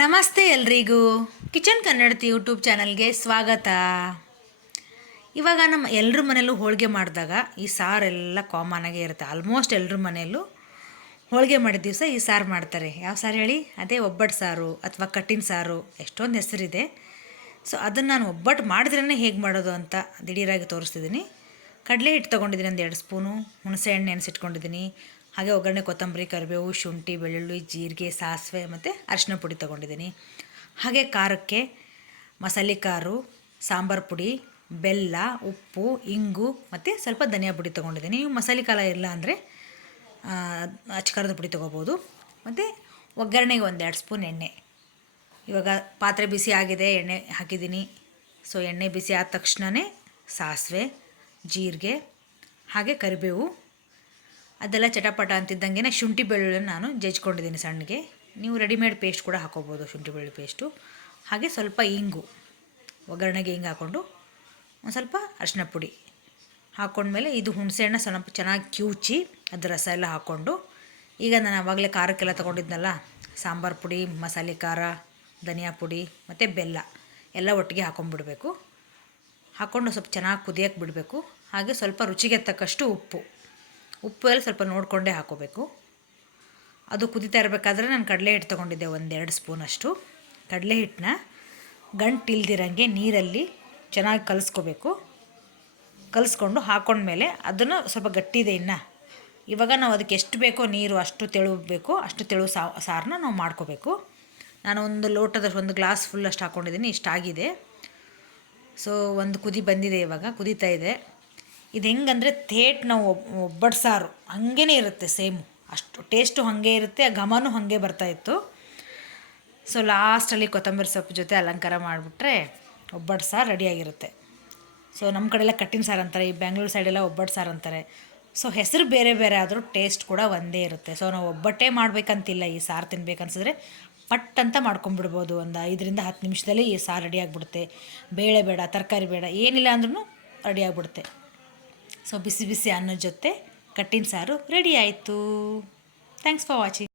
ನಮಸ್ತೆ ಎಲ್ರಿಗೂ. ಕಿಚನ್ ಕನ್ನಡತಿ ಯೂಟ್ಯೂಬ್ ಚಾನಲ್ಗೆ ಸ್ವಾಗತ. ಇವಾಗ ನಮ್ಮ ಎಲ್ಲರ ಮನೆಯಲ್ಲೂ ಹೋಳಿಗೆ ಮಾಡಿದಾಗ ಈ ಸಾರೆಲ್ಲ ಕಾಮನ್ ಆಗೇ ಇರುತ್ತೆ. ಆಲ್ಮೋಸ್ಟ್ ಎಲ್ಲರ ಮನೆಯಲ್ಲೂ ಹೋಳಿಗೆ ಮಾಡಿದ ದಿವಸ ಈ ಸಾರು ಮಾಡ್ತಾರೆ. ಯಾವ ಸಾರು ಹೇಳಿ? ಅದೇ ಒಬ್ಬಟ್ಟು ಸಾರು ಅಥವಾ ಕಟ್ಟಿನ ಸಾರು. ಎಷ್ಟೊಂದು ಹೆಸರಿದೆ. ಸೊ ಅದನ್ನು ನಾನು ಒಬ್ಬಟ್ಟು ಮಾಡಿದ್ರೇ ಹೇಗೆ ಮಾಡೋದು ಅಂತ ದಿಢೀರಾಗಿ ತೋರಿಸ್ತಿದ್ದೀನಿ ಕಡಲೆ ಹಿಟ್ಟು ತೊಗೊಂಡಿದ್ದೀನಿ ಒಂದು ಎರಡು ಸ್ಪೂನು. ಹುಣಸೆ ಹಣ್ಣು ನೆನೆಸಿಟ್ಕೊಂಡಿದ್ದೀನಿ ಹಾಗೆ ಒಗ್ಗರಣೆ, ಕೊತ್ತಂಬರಿ, ಕರಿಬೇವು, ಶುಂಠಿ, ಬೆಳ್ಳುಳ್ಳಿ, ಜೀರಿಗೆ, ಸಾಸಿವೆ ಮತ್ತು ಅರಿಶಿನ ಪುಡಿ ತೊಗೊಂಡಿದ್ದೀನಿ. ಹಾಗೆ ಖಾರಕ್ಕೆ ಮಸಾಲೆ ಖಾರು, ಸಾಂಬಾರು ಪುಡಿ, ಬೆಲ್ಲ, ಉಪ್ಪು, ಇಂಗು ಮತ್ತು ಸ್ವಲ್ಪ ಧನಿಯಾ ಪುಡಿ ತೊಗೊಂಡಿದ್ದೀನಿ. ನೀವು ಮಸಾಲೆ ಕಾಲ ಇಲ್ಲ ಅಂದರೆ ಅಚ್ಕಾರದ ಪುಡಿ ತೊಗೋಬೋದು. ಮತ್ತು ಒಗ್ಗರಣೆಗೆ ಒಂದು ಎರಡು ಸ್ಪೂನ್ ಎಣ್ಣೆ. ಇವಾಗ ಪಾತ್ರೆ ಬಿಸಿ ಆಗಿದೆ, ಎಣ್ಣೆ ಹಾಕಿದ್ದೀನಿ. ಸೊ ಎಣ್ಣೆ ಬಿಸಿ ಆದ ತಕ್ಷಣವೇ ಸಾಸಿವೆ, ಜೀರಿಗೆ, ಹಾಗೆ ಕರಿಬೇವು ಅದೆಲ್ಲ ಚಟಪಟ ಅಂತಿದ್ದಂಗೆ ಶುಂಠಿ ಬೆಳ್ಳುಳ್ಳಿ ನಾನು ಜಜ್ಕೊಂಡಿದ್ದೀನಿ ಸಣ್ಣಗೆ. ನೀವು ರೆಡಿಮೇಡ್ ಪೇಸ್ಟ್ ಕೂಡ ಹಾಕೋಬೋದು ಶುಂಠಿ ಬೆಳ್ಳುಳ್ಳಿ ಪೇಸ್ಟು ಹಾಗೆ ಸ್ವಲ್ಪ ಇಂಗು, ಒಗ್ಗರಣೆಗೆ ಹಿಂಗೆ ಹಾಕ್ಕೊಂಡು ಒಂದು ಸ್ವಲ್ಪ ಅರಿಶಿನ ಪುಡಿ ಹಾಕ್ಕೊಂಡ್ಮೇಲೆ ಇದು ಹುಣಸೆಹಣ್ಣು ಸ್ವಲ್ಪ ಚೆನ್ನಾಗಿ ಕಿವುಚಿ, ಅದು ರಸ ಎಲ್ಲ ಹಾಕ್ಕೊಂಡು ಈಗ ನಾನು ಆವಾಗಲೇ ಖಾರಕ್ಕೆಲ್ಲ ತೊಗೊಂಡಿದ್ನಲ್ಲ, ಸಾಂಬಾರು ಪುಡಿ, ಮಸಾಲೆ ಖಾರ, ಧನಿಯಾ ಪುಡಿ ಮತ್ತು ಬೆಲ್ಲ ಎಲ್ಲ ಒಟ್ಟಿಗೆ ಹಾಕ್ಕೊಂಡ್ಬಿಡಬೇಕು ಹಾಕ್ಕೊಂಡು ಸ್ವಲ್ಪ ಚೆನ್ನಾಗಿ ಕುದಿಯೋಕ್ಕೆ ಬಿಡಬೇಕು. ಹಾಗೆ ಸ್ವಲ್ಪ ರುಚಿಗೆ ತಕ್ಕಷ್ಟು ಉಪ್ಪು. ಉಪ್ಪು ಎಲ್ಲ ಸ್ವಲ್ಪ ನೋಡಿಕೊಂಡೇ ಹಾಕೋಬೇಕು. ಅದು ಕುದಿತಾ ಇರಬೇಕಾದ್ರೆ ನಾನು ಕಡಲೆ ಹಿಟ್ಟು ತೊಗೊಂಡಿದ್ದೆ ಒಂದೆರಡು ಸ್ಪೂನಷ್ಟು ಕಡಲೆ ಹಿಟ್ಟನ್ನ ಗಂಟು ಇಲ್ದಿರಂಗೆ ನೀರಲ್ಲಿ ಚೆನ್ನಾಗಿ ಕಲಿಸ್ಕೋಬೇಕು. ಕಲಿಸ್ಕೊಂಡು ಹಾಕೊಂಡ್ಮೇಲೆ ಅದನ್ನು ಸ್ವಲ್ಪ ಗಟ್ಟಿದೆ ಇನ್ನು. ಇವಾಗ ನಾವು ಅದಕ್ಕೆ ಎಷ್ಟು ಬೇಕೋ ನೀರು ಅಷ್ಟು ತೆಳು ಬೇಕೋ ಅಷ್ಟು ತೆಳು ಸಾ, ಸಾರನ್ನ ನಾವು ಮಾಡ್ಕೋಬೇಕು. ನಾನು ಒಂದು ಲೋಟದ ಒಂದು ಗ್ಲಾಸ್ ಫುಲ್ ಅಷ್ಟು ಹಾಕ್ಕೊಂಡಿದ್ದೀನಿ ಇಷ್ಟಾಗಿದೆ. ಸೊ ಒಂದು ಕುದಿ ಬಂದಿದೆ ಇವಾಗ, ಕುದೀತಾ ಇದೆ. ಇದು ಹೆಂಗಂದರೆ ಥೇಟ್ ನಾವು ಒಬ್ಬಟ್ಟು ಸಾರು. ಹಾಗೇ ಇರುತ್ತೆ ಸೇಮು. ಅಷ್ಟು ಟೇಸ್ಟು ಹಾಗೆ ಇರುತ್ತೆ ಘಮನೂ ಹಾಗೆ ಬರ್ತಾಯಿತ್ತು ಸೊ ಲಾಸ್ಟಲ್ಲಿ ಕೊತ್ತಂಬರಿ ಸೊಪ್ಪು ಜೊತೆ ಅಲಂಕಾರ ಮಾಡಿಬಿಟ್ರೆ ಒಬ್ಬಟ್ಟು ಸಾರು ರೆಡಿಯಾಗಿರುತ್ತೆ. ಸೊ ನಮ್ಮ ಕಡೆಲ್ಲ ಕಟ್ಟಿನ ಸಾರು ಅಂತಾರೆ, ಈ ಬೆಂಗಳೂರು ಸೈಡೆಲ್ಲ ಒಬ್ಬಟ್ಟು ಸಾರು ಅಂತಾರೆ. ಸೊ ಹೆಸರು ಬೇರೆ ಬೇರೆ ಆದರೂ ಟೇಸ್ಟ್ ಕೂಡ ಒಂದೇ ಇರುತ್ತೆ. ಸೊ ನಾವು ಒಬ್ಬಟ್ಟೇ ಮಾಡಬೇಕಂತಿಲ್ಲ ಈ ಸಾರು ತಿನ್ಬೇಕನ್ಸಿದ್ರೆ ಪಟ್ ಅಂತ ಮಾಡ್ಕೊಂಬಿಡ್ಬೋದು. ಒಂದು ಐದರಿಂದ ಹತ್ತು ನಿಮಿಷದಲ್ಲಿ ಈ ಸಾರು ರೆಡಿ ಆಗಿಬಿಡುತ್ತೆ. ಬೇಳೆ ಬೇಡ, ತರಕಾರಿ ಬೇಡ, ಏನಿಲ್ಲ ಅಂದ್ರೂ ರೆಡಿ ಆಗಿಬಿಡುತ್ತೆ. ಸೊ ಬಿಸಿ ಬಿಸಿ ಅನ್ನ ಜೊತೆ ಕಟ್ಟಿನ ಸಾರು ರೆಡಿ ಆಯಿತು. Thanks for watching